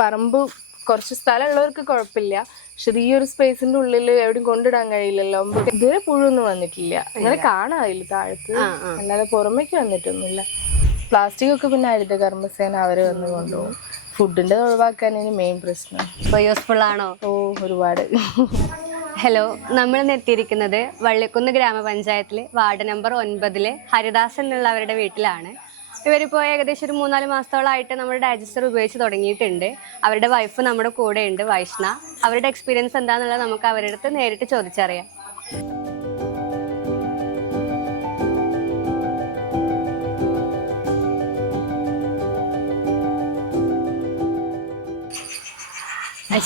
പറമ്പ് കുറച്ച് സ്ഥലമുള്ളവർക്ക് കുഴപ്പമില്ല. പക്ഷെ ഈ ഒരു സ്പേസിന്റെ ഉള്ളിൽ എവിടെയും കൊണ്ടിടാൻ കഴിയില്ലല്ലോ. ഇതുവരെ പുഴുവൊന്നും വന്നിട്ടില്ല. അങ്ങനെ കാണാതില്ല താഴത്ത്. അല്ലാതെ പുറമേക്ക് വന്നിട്ടൊന്നുമില്ല. പ്ലാസ്റ്റിക് ഒക്കെ പിന്നെ ഹരിത കർമ്മസേന അവർ വന്ന് കൊണ്ടുപോകും. ഫുഡിന്റെ ഒഴിവാക്കാൻ ഇനി മെയിൻ പ്രശ്നം. യൂസ്ഫുൾ ആണോ? ഓ ഒരുപാട്. ഹലോ നമ്മൾ ഇന്ന് എത്തിയിരിക്കുന്നത് വള്ളിക്കുന്ന് ഗ്രാമപഞ്ചായത്തിലെ വാർഡ് നമ്പർ ഒൻപതിലെ ഹരിദാസ് എന്നുള്ളവരുടെ വീട്ടിലാണ്. ഇവരിപ്പോൾ ഏകദേശം ഒരു മൂന്നാൽ മാസത്തോളമായിട്ട് നമ്മൾ ഡൈജസ്റ്റർ ഉപയോഗിച്ച് തുടങ്ങിയിട്ടുണ്ട്. അവരുടെ വൈഫ് നമ്മുടെ കൂടെ ഉണ്ട് വൈഷ്ണ. അവരുടെ എക്സ്പീരിയൻസ് എന്താണെന്നുള്ളത് നമുക്ക് അവരുടെ അടുത്ത് നേരിട്ട് ചോദിച്ചറിയാം.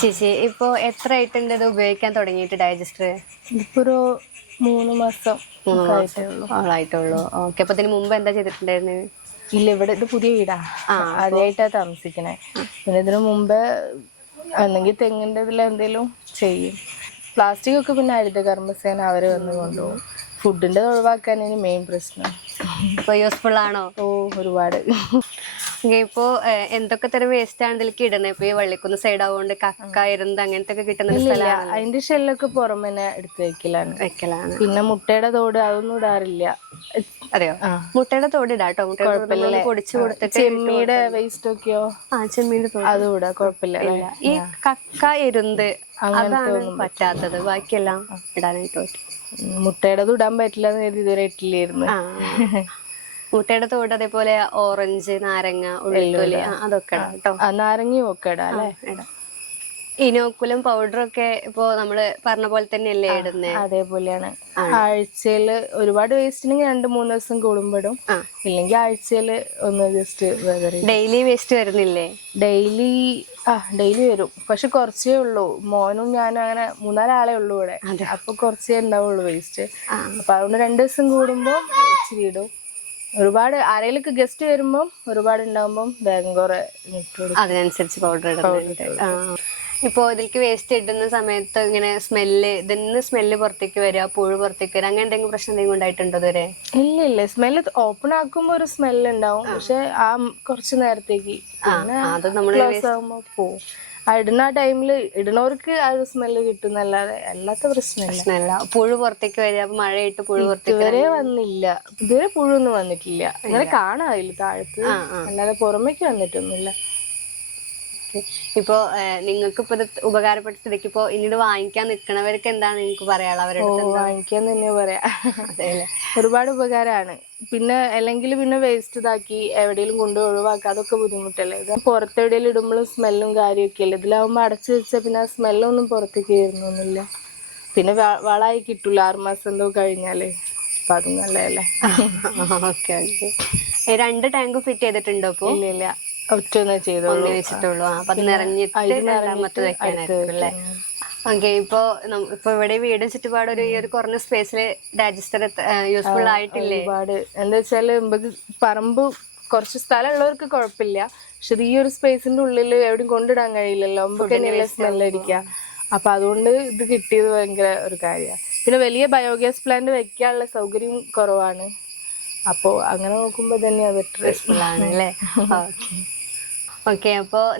ചേച്ചി ഇപ്പോൾ എത്ര ആയിട്ടുണ്ട് ഇത് ഉപയോഗിക്കാൻ തുടങ്ങിയിട്ട് ഡൈജസ്റ്റർ? ഇപ്പൊ ഒരു മൂന്ന് മാസം മൂന്ന് മാസം ആളായിട്ടുള്ളൂ. ഓക്കെ അപ്പൊ ഇതിന് മുമ്പ് എന്താ ചെയ്തിട്ടുണ്ടായിരുന്നത്? ഇല്ല ഇവിടെ ഇത് പുതിയ വീടാ. ആദ്യമായിട്ടാ താമസിക്കണേ. പിന്നെ ഇതിനു മുമ്പ് ഒന്നെങ്കിൽ തെങ്ങിന്റെ ഇതിൽ എന്തെങ്കിലും ചെയ്യും. പ്ലാസ്റ്റിക് ഒക്കെ പിന്നെ ഹരിത കർമ്മസേന അവർ വന്ന് കൊണ്ടുപോകും. ഫുഡിന്റെ ഒഴിവാക്കാൻ മെയിൻ പ്രശ്നം. ഇപ്പോൾ യൂസ്ഫുൾ ആണോ? ഓ ഒരുപാട്. ഇപ്പോൾ എന്തൊക്കെ തരം വേസ്റ്റ് ആണ് ഇതിലേക്ക് ഇടുന്നത് ഇപ്പൊ ഈ വള്ളിക്കുന്ന് സൈഡ് ആവുകൊണ്ട് കക്ക ഇരുന്ന് അങ്ങനത്തെ ഒക്കെ കിട്ടുന്ന സ്ഥലമാണ് അതിന്റെ ഷെല്ലൊക്കെ പുറമെന്നെ എടുത്ത് വെക്കലാണ്. വെക്കലാണ്. പിന്നെ മുട്ടയുടെ തോട് അതൊന്നും ഇടാറില്ല. അതെയോ? മുട്ടയുടെ തോട് ഇടാട്ടോ മുട്ടയുടെ പൊടിച്ചു കൊടുത്തിട്ട് ചെമ്മീടെ വേസ്റ്റ് ഒക്കെയോ? ആ ചെമ്മീടെ തോട്. അതും ഇടാ കുഴപ്പമില്ല ഈ കക്ക ഇരുന്ന് അതാണ് പറ്റാത്തത്. ബാക്കിയെല്ലാം ഇടാനായിട്ട് പറ്റും. മുട്ടയുടെ ഇടാൻ പറ്റില്ല എന്ന് ഇതുവരെ ഇട്ടില്ലായിരുന്നു. മുട്ടയുടെ തോട് അതേപോലെ ഓറഞ്ച് നാരങ്ങ ഉള്ളിത്തൊലി അതൊക്കെ ഇടാം കേട്ടോ. ആ നാരങ്ങയും ഒക്കെ ഇടാം അല്ലേ? ഇടാം. ഇനോക്കുലം പൗഡറൊക്കെ ഇപ്പോ നമ്മൾ പറഞ്ഞ പോലെ തന്നെയല്ലേ ഇടുന്നേ? അതേപോലെയാണ്. ആഴ്ചയിൽ ഒരുപാട് വേസ്റ്റ് ഉണ്ടെങ്കിൽ രണ്ട് മൂന്ന് ദിവസം കൂടുമ്പോഴും. ഇല്ലെങ്കിൽ ആഴ്ചയിൽ ഒന്ന് ജസ്റ്റ് ഡെയിലി വേസ്റ്റ് വരുന്നില്ലേ? ഡെയിലി ആ ഡെയിലി വരും. പക്ഷെ കുറച്ചേ ഉള്ളൂ. മോനും ഞാനും അങ്ങനെ മൂന്നാലാളേ ഉള്ളൂ ഇവിടെ. അപ്പൊ കുറച്ചേ ഉണ്ടാവുള്ളൂ വേസ്റ്റ് അപ്പൊ അതുകൊണ്ട് രണ്ടു ദിവസം കൂടുമ്പോ ഇച്ചിരി ഇടും. ഒരുപാട് ആരെങ്കിലും ഗസ്റ്റ് വരുമ്പം ഒരുപാട് ഉണ്ടാവുമ്പം വേഗം കുറെ അതിനനുസരിച്ച് പൗഡർ ഇടുന്നുണ്ട് ഇപ്പോ ഇതിലേക്ക് വേസ്റ്റ് ഇടുന്ന സമയത്ത് ഇങ്ങനെ സ്മെല്ല് ഇതിന്ന് സ്മെല്ല് പുറത്തേക്ക് വരിക പുഴു പുറത്തേക്ക് വരിക അങ്ങനെ എന്തെങ്കിലും പ്രശ്നം എന്തെങ്കിലും ഉണ്ടായിട്ടുണ്ടോ ഇതുവരെ? ഇല്ല ഇല്ല. സ്മെല്ല് ഓപ്പൺ ആക്കുമ്പോ ഒരു സ്മെല്ല് ഉണ്ടാവും. പക്ഷെ ആ കുറച്ച് നേരത്തേക്ക്. പിന്നെ അത് നമ്മൾ ക്ലോസ് പോവും. ആ ഇടുന്ന ടൈമിൽ ഇടുന്നവർക്ക് ആ ഒരു സ്മെല്ല് കിട്ടുന്നല്ലാതെ അല്ലാത്ത പ്രശ്നമില്ല. സ്മെല്ല പുഴു പുറത്തേക്ക് വരിക അപ്പൊ മഴയിട്ട് പുഴു പുറത്തേക്ക് ഇതുവരെ വന്നില്ല. ഇതുവരെ പുഴുവൊന്നും വന്നിട്ടില്ല. അങ്ങനെ കാണാതില്ല താഴത്ത്. അല്ലാതെ പുറമേക്ക് വന്നിട്ടൊന്നുമില്ല. ഇപ്പോ നിങ്ങൾക്ക് ഇപ്പൊ ഇത് ഉപകാരപ്പെട്ട സ്ഥിതിക്ക് ഇപ്പോ ഇനി ഇത് വാങ്ങിക്കാൻ നിൽക്കണവർക്ക് എന്താണ് നിങ്ങൾക്ക് പറയാനുള്ളത്? അവരുടെ? വാങ്ങിക്കാൻ തന്നെ പറയാ. ഒരുപാട് ഉപകാരമാണ് പിന്നെ അല്ലെങ്കിൽ പിന്നെ വേസ്റ്റ് ഇതാക്കി എവിടെയെങ്കിലും കൊണ്ട് ഒഴിവാക്കുക അതൊക്കെ ബുദ്ധിമുട്ടല്ലേ? ഇത് പുറത്തെവിടെയെങ്കിലും ഇടുമ്പോഴും സ്മെല്ലും കാര്യമൊക്കെ അല്ലേ ഇതിലാവുമ്പോൾ അടച്ചു വെച്ചാൽ പിന്നെ ആ സ്മെല്ലൊന്നും പുറത്തേക്ക് വരുന്നൊന്നുമില്ല. പിന്നെ വളമായി കിട്ടൂല. ആറുമാസം എന്തോ കഴിഞ്ഞാലേ. അപ്പൊ അതും നല്ലതല്ലേ? Okay okay. രണ്ട് ടാങ്ക് ഫിറ്റ് ചെയ്തിട്ടുണ്ടോ ഇല്ല ഇല്ല ഒന്നേ വെച്ചിട്ടുള്ളൂ ആ, അപ്പൊ അത് നിറഞ്ഞിട്ട് രണ്ടാമത്തെ വെക്കാനായിരിക്കും അല്ലേ? ഓക്കെ ഇപ്പോ ഇപ്പൊ ഇവിടെ വീടും ചുറ്റുപാടൊരു ഒരു ഈ ഒരു കുറഞ്ഞ സ്പേസിൽ ഡൈജസ്റ്റർ യൂസ്ഫുൾ ആയിട്ടില്ലേ? ഒരുപാട്. എന്താ വെച്ചാൽ നമുക്ക് പറമ്പ് കുറച്ച് സ്ഥലമുള്ളവർക്ക് കുഴപ്പമില്ല പക്ഷെ ഈ ഒരു സ്പേസിന്റെ ഉള്ളിൽ എവിടെയും കൊണ്ടിടാൻ കഴിയില്ലല്ലോ. നമുക്ക് തന്നെയല്ലേ സ്മെല്ല് അടിക്കുക അപ്പൊ അതുകൊണ്ട് ഇത് കിട്ടിയത് ഭയങ്കര ഒരു കാര്യമാണ് പിന്നെ വലിയ ബയോഗ്യാസ് പ്ലാന്റ് വെക്കാനുള്ള സൗകര്യം കുറവാണ്. അപ്പോ അങ്ങനെ നോക്കുമ്പോ തന്നെ അത് ആണ് അല്ലേ ഓക്കെ. ഓക്കെ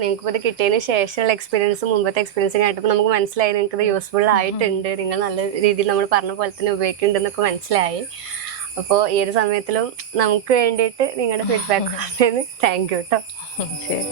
നിങ്ങൾക്ക് ഇത് കിട്ടിയതിന് ശേഷമുള്ള എക്സ്പീരിയൻസ് മുമ്പത്തെ എക്സ്പീരിയൻസ് കേട്ടപ്പോൾ നമുക്ക് മനസ്സിലായി നിങ്ങൾക്ക് ഇത് യൂസ്ഫുൾ ആയിട്ടുണ്ട്. നിങ്ങൾ നല്ല രീതിയിൽ നമ്മൾ പറഞ്ഞ പോലെ തന്നെ ഉപയോഗിക്കുന്നുണ്ടെന്നൊക്കെ മനസ്സിലായി. അപ്പോൾ ഈ ഒരു സമയത്തിലും നമുക്ക് വേണ്ടിയിട്ട് നിങ്ങളുടെ ഫീഡ്ബാക്ക് താങ്ക് യു കേട്ടോ ശരി.